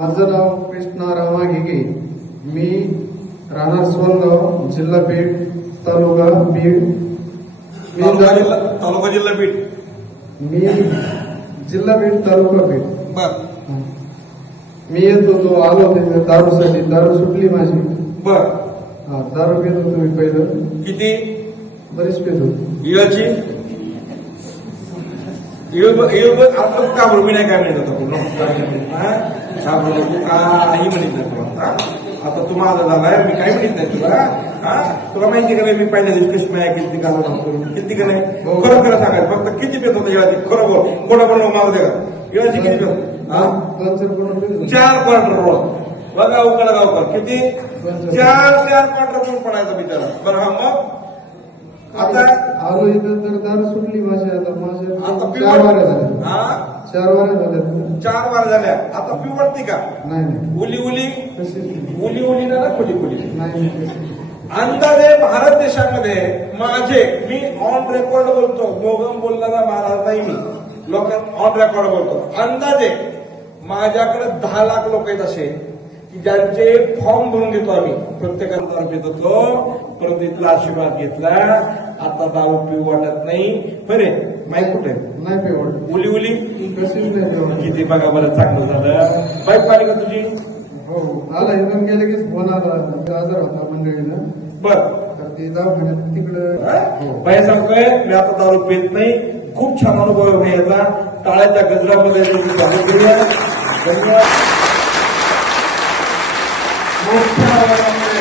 माझं नाव कृष्णा रामा घिगे मी राहणार सोनगाव जिल्हा बीड तालुका बीड. मी तालुका जिल्हा तालुका जिल्हा बीड. मी जिल्हा बीड तालुका बीड. बर. मी येत होतो आलो तिथे दारूसाठी. दारू सुटली माझी. बर. हा दारू पित होतो मी पहिलं. किती? बरीच पित. होतो का बरं मी नाही काय म्हणत होता. पूर्ण? घाबरू नको काही म्हणत नाही तुला? आता तू माझा झालाय मी काय म्हणत नाही तुला? हा? तुला माहिती का नाही मी पहिल्या दिवशी कशी माया किती घालून आणतो? किती का नाही? हो. खरं खरं सांगायचं. फक्त किती पेत होतं इळाची खरं बोल. कोणा पण मागू दे का? इळाची किती पेत चार क्वार्टर रोड. बघा उकड गावकर. किती? चार चार क्वार्टर कोण पडायचा बिचारा. बरं हा मग? आता आलो इथं तर दारू सुटली माझी आता आता माझ्या चार वाऱ्या झाल्या. हा? चार वाऱ्या झाल्या. चार वार झाल्या. आता पिवळती का? नाही नाही. उली उली? उली उली ना ना खुली खुली. नाही. अंदाजे भारत देशामध्ये माझे मी ऑन रेकॉर्ड बोलतो. मोगम बोलणारा महाराज नाही मी. लोक ऑन रेकॉर्ड बोलतो. अंदाजे माझ्याकडे दहा लाख लोक आहेत असे. की ज्यांचे फॉर्म भरून घेतो आम्ही. प्रत्येकाला दारू पित होतो. परत इथला आशीर्वाद घेतला. आता दारू पिऊ वाटत नाही. बरे माहिती कुठे? नाही पेवड उली उली. कशीच नाही किती बघा बरं चांगलं झालं. बाईक पाहिली का तुझी? हो आला इथून गेले की फोन आला. आजार होता मंडळीला बर. तर ते दवाखान्यात तिकडं बाई सांगतोय मी आता दारू पित नाही. खूप छान अनुभव आहे याचा. टाळ्याच्या गजरामध्ये धन्यवाद. Thank you.